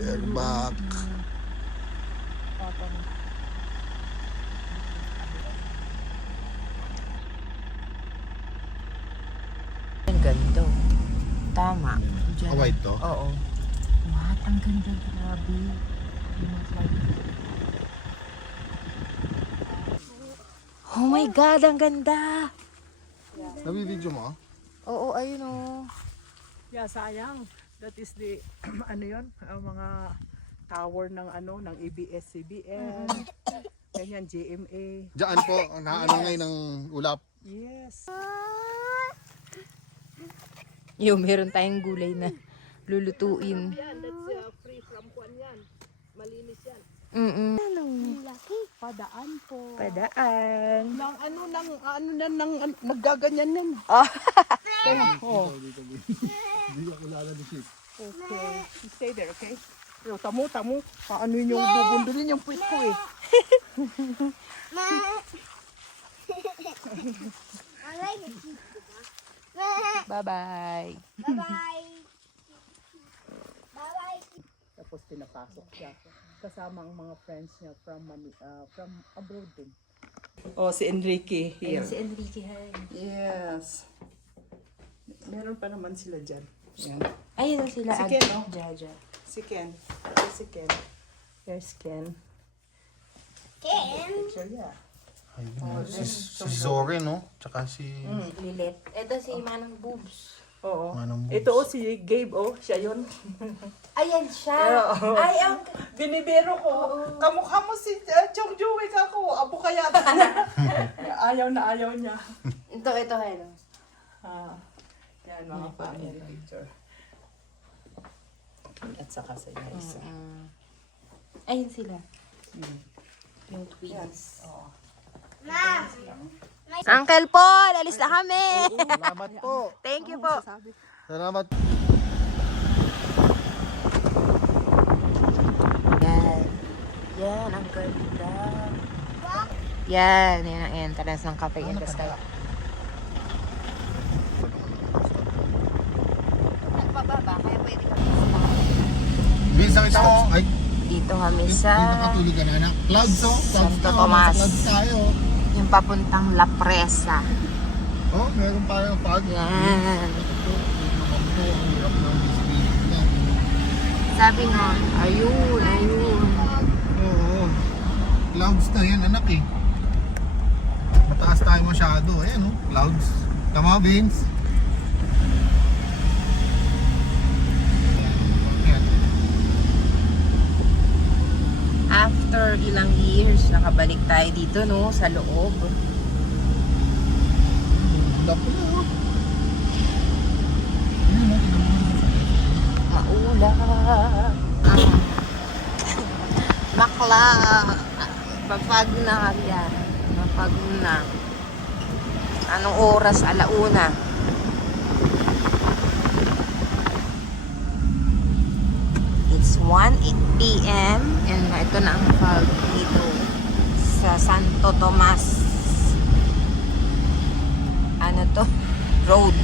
We're back. Ang ganda. Tama. Diyan. White to? Oo. What? Ang ganda. Grabe. Oh my God, ang ganda. Nabibidyo mo? Oo, ayun oh. Yeah, sayang. That is the ano 'yon, ang mga tower ng ng ABS-CBN. Ganyan GMA. Diyan po, naano ngayon ng ulap. Yes. Yung meron tayong gulay na lulutuin. Yan, that's free from kwan yan. Malinis yan. Padaan po. Padaan. Nang naggaganyan yan. Oh. Kaya, Hindi ako kilala ni Ship. okay. You stay there, okay? Pero tamo. Paano yung bubundulin yung puwit ko eh. Bye-bye. Tapos pinapasok siya. Kasama ang mga friends niya from abroad din. Oh, si Enrique here. Si Enrique. Yes. Meron pa naman sila dyan. Yan. Ayun na sila. Si Ken, no? Jaja. Si Ken. Si Ken. There's Ken. Picture, yeah. Si Zore, no? Tsaka si... Lilit. Ito si Manong Boobs. Oo. Manong Boobs. Ito si Gabe, siya yun. Ayan siya. Oo. Ay, ang... Binibiro ko. Kamukha mo si Chong Joey kako. Abo kaya ayaw na ayaw niya. Ito, hello. Yan, mga family picture. At saka sa isa. Ayun sila. Yung twins. Oo. Uncle Paul, alis na kami. Salamat po. Thank you po. Salamat. Yan. Yan, ang ganda. Yan ang entrance ng Cafe in the Sky. Pababa, kaya pwede kami Bisan ito. Ay, dito kami dito sa katulog ka na anak. Clouds, oh. Clouds Santo tayo. Tomas. Clouds tayo. yung papuntang La Presa. Oh, meron pa yung fog. Yan. Ito, naman po, ang hirap ng visibility niya. Sabi nga, ayun. Oo. Clouds na yan, anak eh. Mataas tayo masyado. Ayan, oh. Clouds. Tama, Vince? Ayan. After ilang years, nakabalik tayo dito, no, sa loob. Dapo na, oh. Ayan, oh. Tingnan mo. Maula. Bakla. Papag na yan. Papag na. Anong oras? Alauna. It's 1 p.m. and ito na ang fog dito sa Santo Tomas. Ano to? Road.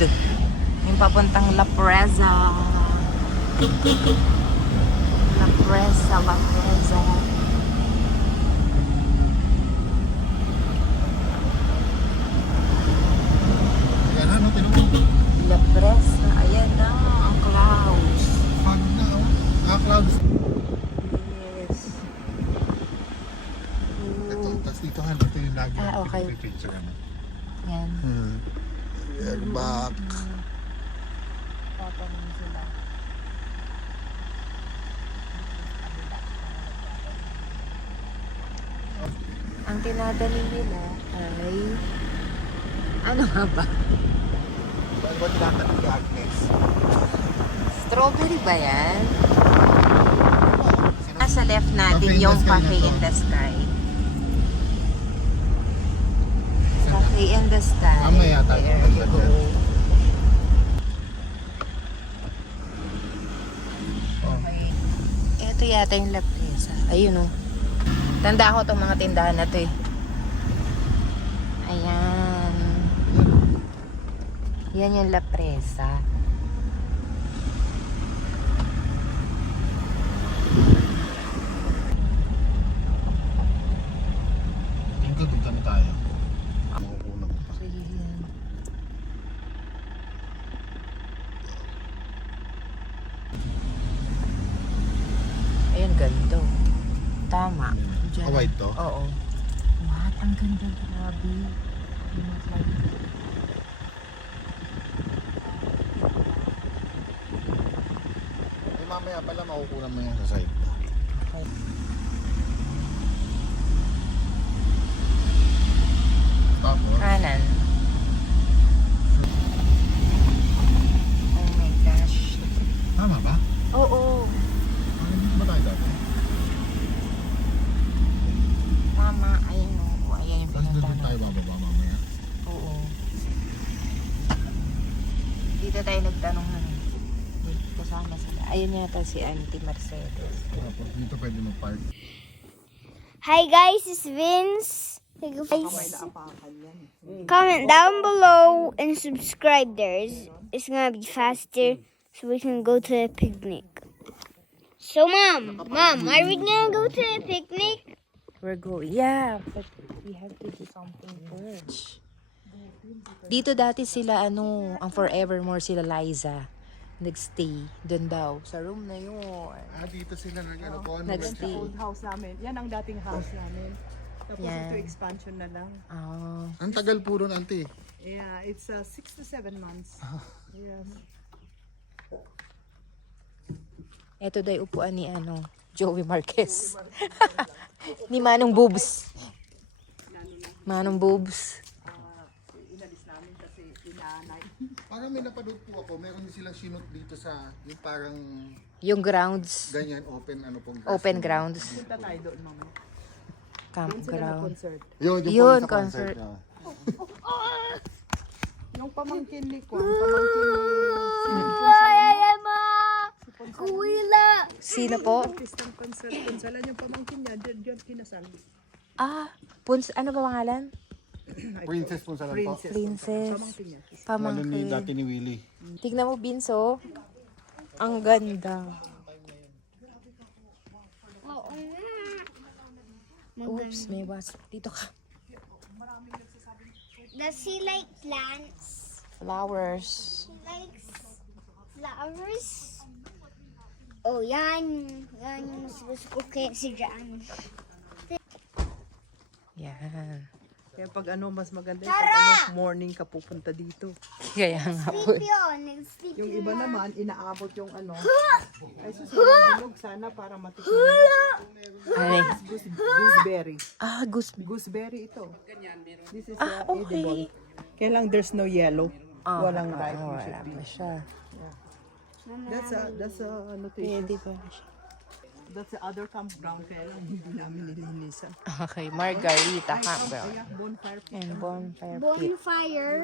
Yung papuntang La Presa. La Presa. Ayan, ano, tingnan mo. La Presa. Ayan na ang clouds. Fog na, oh. Clouds. Yes. Ito, tapos dito ka, ito yung lagi. Okay. Picture ano. Yan. We're back. Papanin sila. Ang tinadali nila ay ano nga ba? Ba't tinatanong ni Agnes? Strawberry ba yan? Sino? Nasa left natin Cafe in the yung Sky Cafe na to. in the Sky. Cafe in the Sky. Tama yata yung There you ganda go. dyan. Oh. Ito yata yung La Presa. Ayun oh. Tanda ko itong mga tindahan na to eh. Ayan. Yan yung La Presa. ganda. Tama. Diyan. White to? Oo. What? Ang ganda, grabe. Mamaya pala makukunan mo yan sa side. Tapos, Kanan. Oh my gosh. tama ba? Oo. Dito ba tayo dati? Tama. Ayun o. Ayan yung Tapos doon pinuntahan. tayo bababa mamaya. Oo. Dito tayo nagtanong na. Kasama sila. Ayun yata si Auntie Mercedes. Tapos dito pwede mag-park. Hi guys, it's Vince. Hey May guys, naapakan yan. comment down below and subscribe. It's gonna be faster, so we can go to a picnic. So, Mom, are we gonna go to a picnic? We're going. Yeah, but we have to do something first. Dito dati sila, ang forevermore sila Liza. Nagstay. Doon daw. Sa room na yun. Dito sila Nag-stay. Old house namin. Yan ang dating house namin. Tapos Yan. ito expansion na lang. Ah. Ang tagal po doon, auntie. Yeah, it's 6 to 7 months. Yes. Ito daw yung upuan ni Joey Marquez. Ni Manong Boobs. Manong Boobs. Inalis namin kasi inanay. Parang may napanood po ako, meron din silang sinot dito sa yung parang Yung grounds. ganyan, open Open grounds. Punta tayo doon, mama. Doon sila Campground. na-concert. Yun Yun, po, sa concert. ah. Yung pamangkin ni Kwan, pamangkin ni Kuila. Sino po? Christian concert. Konsalan yung pamangkin niya, diyan kinasal. Ah, ano ba pangalan? Princess po sa lang po. Princess. Pamangkin niya. Ano ni Pamangkin. dati ni Willie. Tignan mo, Binso. Ang ganda. Oops, may was. Dito ka. Does he like plants? Flowers. Likes flowers? Oh, yan. Yan yung gusto ko kasi dyan. Yan. Kaya pag mas maganda yung pag morning ka pupunta dito. Kaya nga po. Sleep yun. Nag-sleep Yung yun. iba naman, inaabot yung ay susunod sana para matikman. Ay. Gooseberry. Ah, goose. Gooseberry ito. This is Okay. edible. Kaya lang there's no yellow. Walang ripe. Oh, wala pa siya. That's a nutrition. Pwede ba siya? That's the other campground. Kaya lang hindi namin nilinisan. Okay, Margarita Campground. Kaya bonfire. And bonfire pit. Bonfire.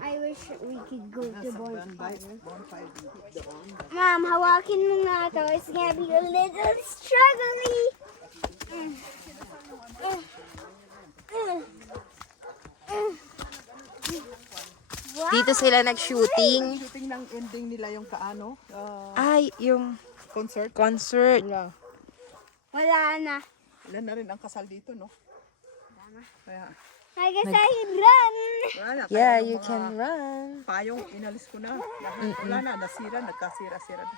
I wish we could go to bonfire. Mom, hawakin mo nga to. It's gonna be a little struggly. Dito sila nag-shooting. Shooting ng ending nila yung Ay, yung concert. concert. Yeah. Wala na. Ilan na rin ang kasal dito, no? Kaya, I guess I can run. wala na. Yeah, Kaya yung you mga can run. Payong inalis ko na. Lahat, wala na, nasira, nagkasira-sira na.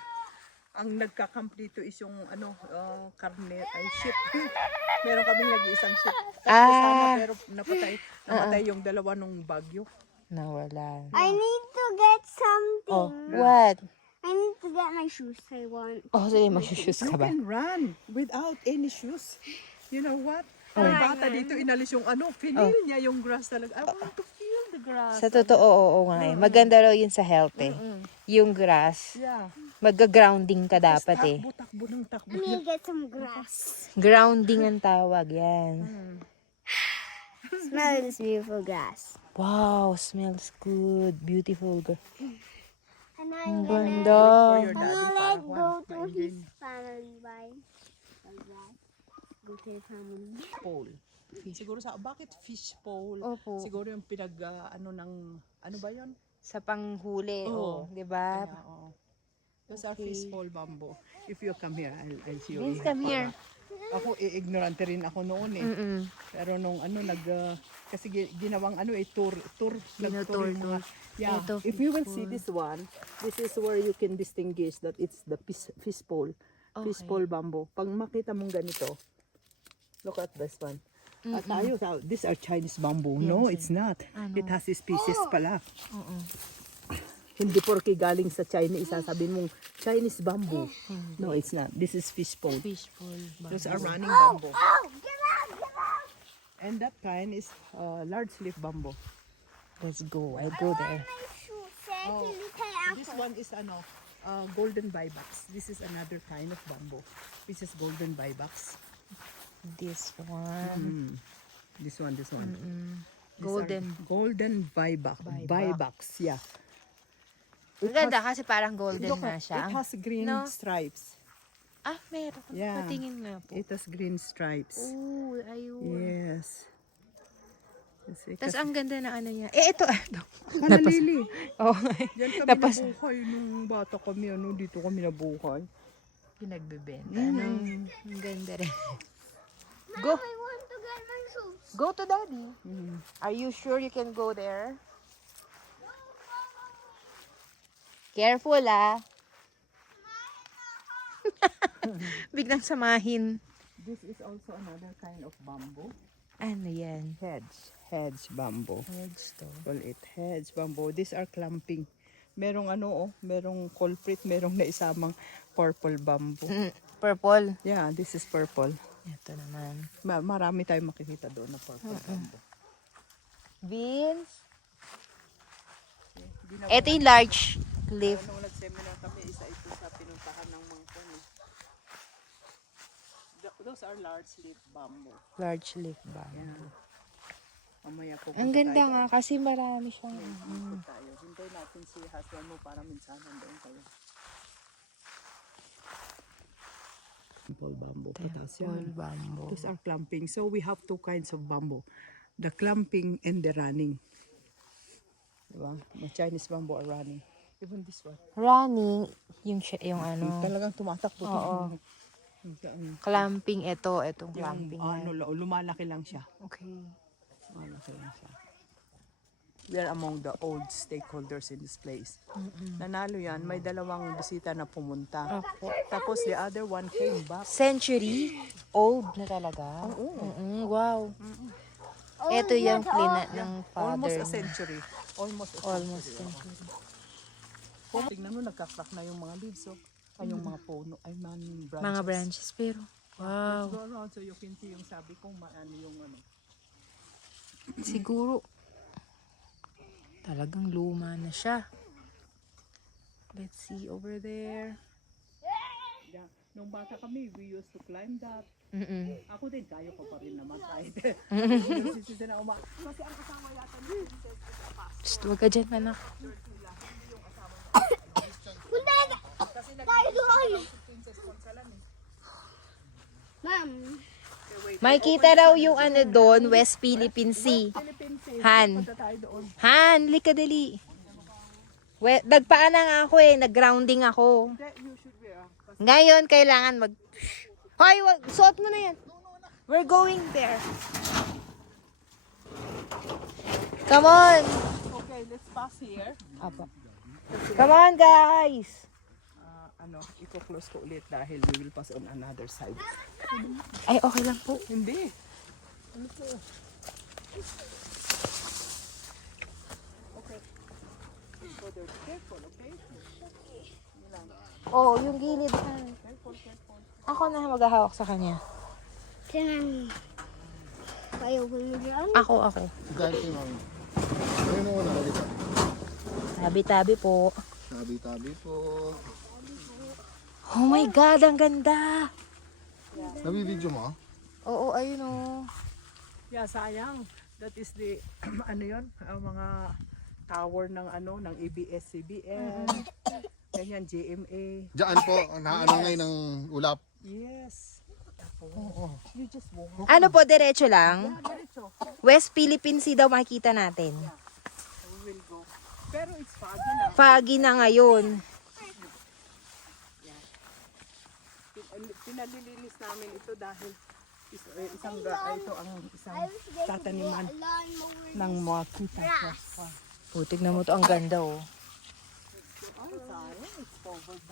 Ang nagka-camp dito is yung karne, ay ship. Meron kaming nag-iisang ship. Kasama, pero namatay yung dalawa nung bagyo. Nawala. I need to get something. Oh, what? I need to get my shoes. I want. Oh, sige, mag-shoes You ka ba? can run without any shoes. You know what? Ang bata dito, inalis yung finil niya yung grass talaga. I want to feel the grass. Sa totoo, oo nga eh. Maganda raw yun sa health eh. Yung grass, Yeah. mag-grounding ka dapat eh. Takbo ng takbo. I need to get some grass. Grounding ang tawag yan. Smell this beautiful grass. Wow, smells good. Beautiful. And Ang I'm ganda. For your daddy, gonna para go to ma-enjoy his niya. family. Bye. Like that. Go to his family. Pole. Siguro bakit fish pole? Opo. Siguro yung ano ba yun? Sa panghuli, Oo. di ba? Kaya, oo. Those are fish pole bamboo. If you come here, I'll show you. Vince, come here. Ako, ignorante rin ako noon eh. Pero nung kasi ginawang tour. Gino-tour, yung mga, yeah. Ito, If you will see this one, this is where you can distinguish that it's the fish pole. Okay. Fishpole bamboo. Pag makita mong ganito, look at this one. At tayo, these are Chinese bamboo. No, it's not. Ano? It has species pala. Oo. Hindi porke galing sa China, isasabihin mong Chinese bamboo. No, it's not. This is fishpole. Fishpole. Those are running bamboo. And that kind is large leaf bamboo. Let's go. I'll go there. This one is golden vivax. This is another kind of bamboo. This is golden vivax. This one. This one. These are Golden. golden vivax. Vivax, yeah. Ang ganda kasi parang golden Look, na siya. it has green No? stripes. Ah, meron. Yeah. Patingin nga po. It has green stripes. Ooh, ayun. Yes. Tapos ang ganda na ano niya. Eh, ito. Panalili. Okay. Diyan kami Napas- nabuhay nung bata kami. Dito kami nabuhay. Pinagbebenta. Ano? Ang ganda rin. Go. I want to get my shoes. Go to daddy. Are you sure you can go there? Careful, ah. Biglang samahin. This is also another kind of bamboo. Ano yan? Hedge bamboo. Hedge to. Call it hedge bamboo. These are clamping. Merong merong culprit, merong naisamang purple bamboo. Purple. Yeah, this is purple. Ito naman. Marami tayong makikita doon na purple bamboo. Beans. Ito yung large leaf. Nung nag-seminar kami, isa ito sa pinuntahan ng mga kami. Those are large leaf bamboo. Large leaf ba? Yeah. Mamaya po. Ang ganda nga kasi marami siyang Tayo. Hintay natin si husband mo para minsan nandoon tayo. Temple bamboo. temple bamboo. These are clamping. So we have two kinds of bamboo. The clamping and the running. Diba? The Chinese bamboo are running. Even this one. Running, yung ano, Talagang tumatakbo. Oo. clamping itong Yung clamping. lumalaki lang siya. Okay. Lumalaki lang siya. We are among the old stakeholders in this place. Nanalo yan. May dalawang bisita na pumunta. Opo. Tapos the other one came back. Century old na talaga. Oo. Wow. Ito yung plina ng Almost father. a century. Almost Century. Kung tignan mo, nagka-crack na yung mga leaves. So, ay yung mga puno, ay branches. Mga branches. Pero, wow. Go around so you can see yung sabi kong maano yung ano. Siguro, talagang luma na siya. Let's see over there. Yeah. Nung bata kami, we used to climb that. Ako din, kaya ko pa rin naman kahit. Sisi na uma. Kasi ang kasama yata ni Princess is a pastor. Just huwag ka dyan, manak. Mom. Makikita raw yung ano doon, West Philippine Sea. Han. Punta tayo doon. Han, lika dali. Nagpaan na nga ako eh, nag-grounding ako. You should wear. Ngayon, kailangan Hoy, suot mo na yan. We're going there. Come on. Okay, let's pass here. Apa. Come on, guys. Iko-close ko ulit dahil we will pass on another side. Ay, okay lang po. Hindi. Ano to? Okay. So they're careful, okay? Oh, yung gilid. Ako na maghahawak sa kanya. Tinan. Kayo ko mo dyan? Ako. Kahit yung mami. Ayun mo na. Tabi-tabi po. Tabi-tabi po. Oh my God, ang ganda. Nabibidyo mo? Oo, ayun oh. Yeah, sayang. That is the ano 'yon, mga tower ng ng ABS-CBN. Ganyan GMA. Diyan po, naano ngayon ng ulap. Yes. Oo. You just walk. Ano po, diretso lang? Diretso. West Philippine Sea daw makikita natin. We will go. Pero it's foggy na. Foggy na ngayon. Pinalilinis namin ito dahil isang tataniman ng mga kita. Putik na mo to, ang ganda oh.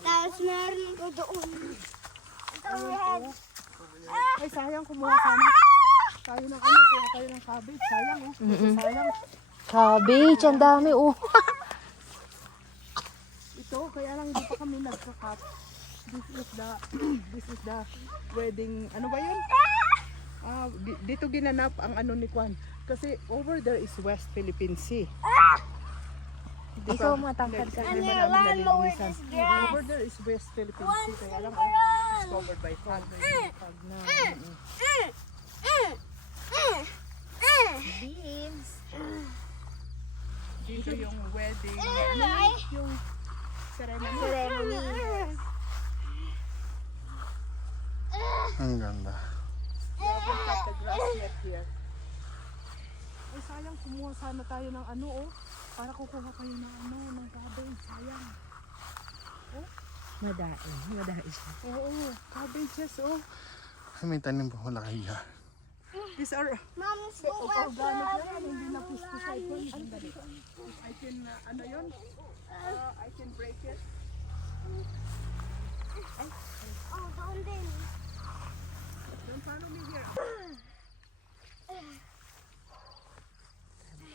Tapos meron ko doon. sayang kumuha sana. Tayo ng ano, kuha kayo ng cabbage. Sayang oh. Sayang. Cabbage, ang dami oh. Ito, kaya lang hindi pa kami nagka-cut. This is the wedding, ano ba yun? Dito ginanap ang ano ni Kwan. Kasi over there is West Philippine Sea. Ikaw matangkad ka. Hindi ba namin nalilinisan? Over there is West Philippine Sea. Kaya lang it's covered by fog. Fog na. Beans. Dito yung wedding. Ano yun? Yung ceremony. Ang ganda. We haven't cut the grass yet here. Ay, sayang kumuha sana tayo ng ano oh. Para kukuha kayo ng ano, ng cabbage. Sayang. Madain siya. Oo, cabbages oh. May tanim pa wala kaya. These are Mom, let's go organic back. yan. Hindi na pesticide yun. If I can, ano yun? I can break it. Oh, don't then. Don't follow me here.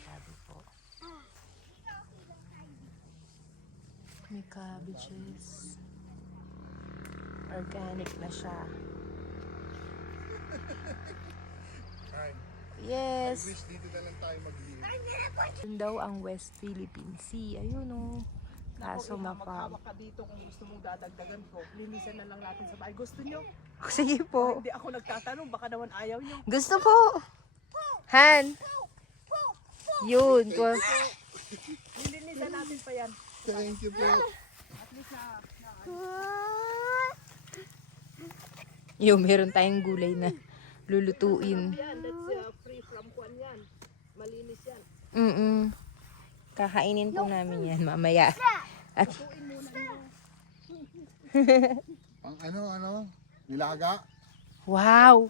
Sabi po. May cabbages. Organic na siya. Yes. Dito na lang tayo mag-live. Yun daw ang West Philippine Sea. Ayun o. Kaso mapag. Maghawak ka dito kung gusto mong dadagdagan ko. Linisan na lang natin sa bahay. Gusto nyo? Sige po. Hindi ako nagtatanong. Baka naman ayaw nyo. Gusto po. Han. Yun. Lilinisan natin pa yan. Thank you po. At least na Yung meron tayong gulay na lulutuin. yan. That's free from kwan yan. Malinis yan. Kakainin po namin yan mamaya. At Ang ano, nilaga. wow!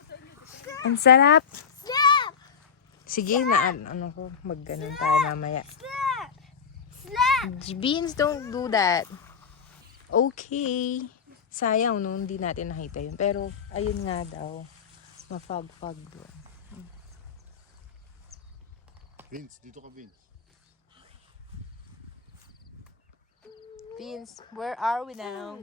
Ang sarap! Sige na, ano ko, mag-ganon tayo mamaya. Beans, don't do that. Okay. Sayang, no, hindi natin nakita yun. Pero, ayun nga daw. Mafag-fag doon. Vince, dito ka Vince. Beans, where are we now?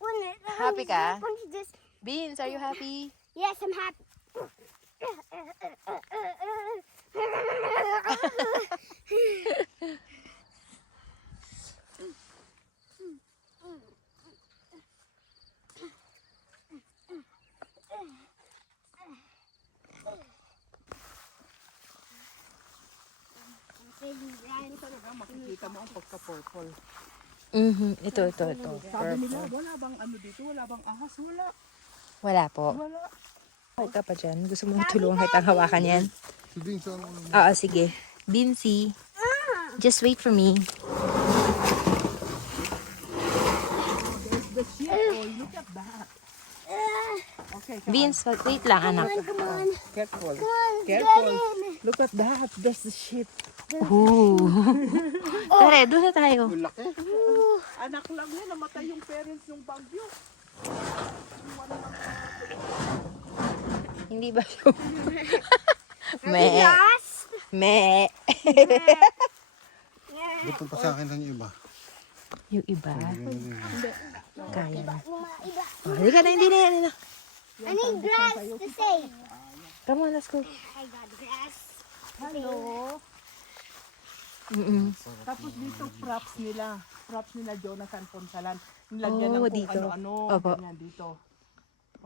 Wouldn't it? Happy ka? Wouldn't you just? Beans, are you happy? Yes, I'm happy. Talaga makikita mo ang pagka-purple. Ito. Sabi nila, wala bang ano dito? Wala bang ahas? Wala. Wala po. Wala. Huwag ka pa dyan. Gusto mong tulungan kitang hawakan yan? Si Vince, ano? Oo, sige. Beansy, just wait for me. There's the ship. Oh, look at that. Okay, come Beans, wait lang anak. on. Careful. Careful. Look at that. There's the ship. Ooh. Tara, doon na tayo. Laki. Anak lang yan. Namatay yung parents ng bagyo. Hindi ba yung... Me. Lost? Me. Buto pa sa akin yung iba. Yung iba, kaya na. Iba. Oh, hindi ka na, hindi na. I need grass to save. Come on, let's go. I got grass. Hello. Tapos dito props nila. Props nila Jonathan Ponsalan. Nilagyan ng kung dito. ano-ano. Opo. Ganyan dito.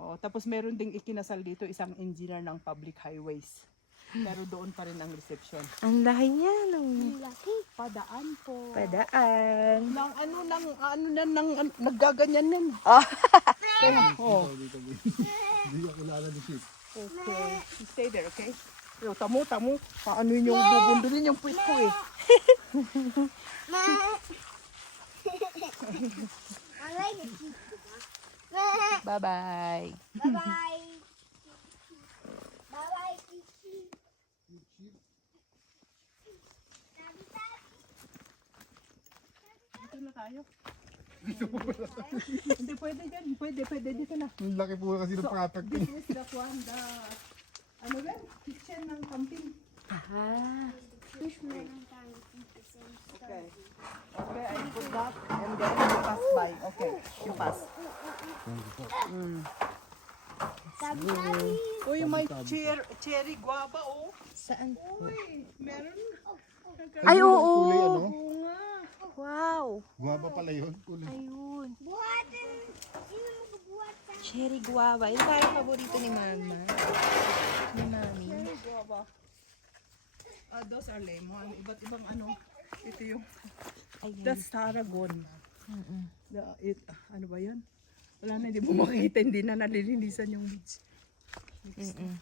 Oo, tapos meron ding ikinasal dito isang engineer ng public highways. Pero doon pa rin ang reception. Ang laki niya, no? Lucky. Padaan po. Padaan. Naggaganyan yan. Oh. Oh. Dito Vince. Hindi ako kilala ni Ship. Okay. You stay there, okay? Pero tamo. Paano yung bubundulin yung puwit ko eh. I like it. Bye-bye. Bye-bye. Bye-bye, Kiki. Dito na tayo. Hindi pwede dyan. Pwede pwede dito na. Ang laki po kasi ng patak. This is the one, ano ba? Kitchen ng camping. Ah. Okay. Okay, I put that and then you pass by. Okay, you pass. Uy, may cherry guava, oh. Saan? Uy, meron. Ay, oo. Kulay ano? Oo nga. Wow. Guwaba pala yun. Kulay. Ayun. Cherry guava. Ito tayo paborito ni Mama. Ni Mami. Cherry guava. Those are lemon. Iba't ibang ano. Ito yung, Ayan. that's tarragon. Mm-mm. Ano ba yun? Wala na, hindi mo makikita. Hindi na nalilinisan yung beach. Mm-mm.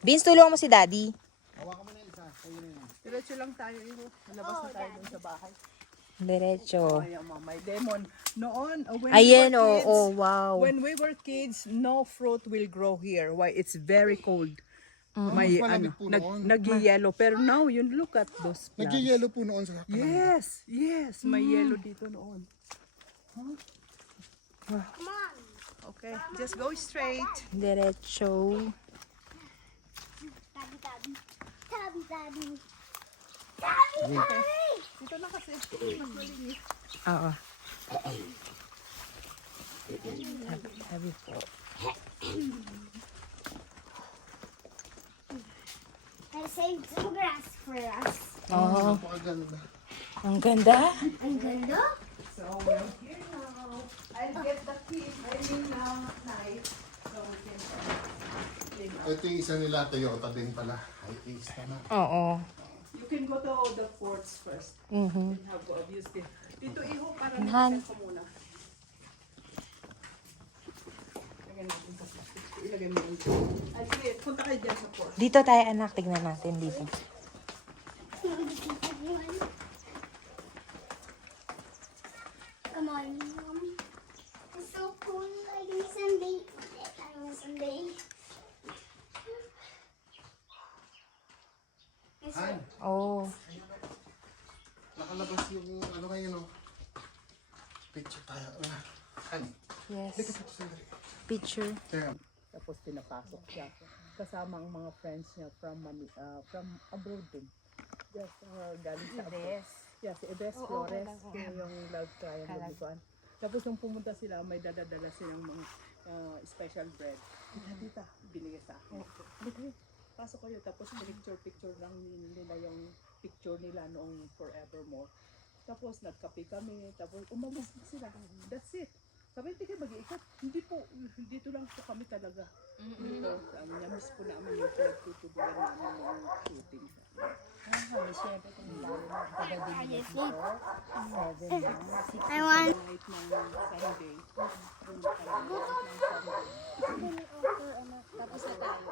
Vince, tulungan mo si Daddy. Hawakan mo na yung isa. Ayun na yun. Diretso lang tayo. Labas na tayo dun sa bahay. Diretso. Ay, may lemon. Noon, when Ayan, we were kids, oh, wow. when we were kids, no fruit will grow here. Why? It's very cold. May Mas malamig po noon. nag-yellow. Pero now, you look at those plants. Nag-yellow po noon sa Yes, yes. May yellow dito noon. Okay, just go straight. Diretso. Dito na kasi. Mas malinis. Oo. Sabi po. I saved some grass for us. Oo. Napakaganda. Ang ganda. Ang ganda. So we're here now. I'll get the key. I mean, knife. So we can clean up. Ito yung isa nila, Toyota din pala. Ay, isa na. Oo. You can go to all the ports first. Mhm. And have abused it. Dito iho para Han. nilisan ko muna. Ilagay natin sa plastic. Ilagay mo yun. Ay, sige, punta kayo dyan sa port. Dito tayo, anak. Tignan natin dito. Come on, Mom. It's so cool. Like in Sunday. I want Sunday. Han, Oh. nakalabas yung ano ngayon, no? Picture tayo. Han, Yes. dito sa sandali. Picture. Teka. Tapos pinapasok siya. Kasama ang mga friends niya from abroad din. Just galing sa abroad. Yeah, si Ebes Flores, yung love triangle bukuan. Tapos nung pumunta sila, may dala-dala silang mga special bread. Tita, binigay sa akin. Okay, pasok kayo. Tapos picture lang nila yung picture nila noong forevermore. Tapos nagkape kami. Tapos umalis na sila. That's it. Sabi, hindi kayo mag-iikot. Hindi po, dito lang po kami talaga. Dito, na-miss po namin yung pinagtutubuan namin yung shooting. I want. Night ng Sunday. Tapos na tayo.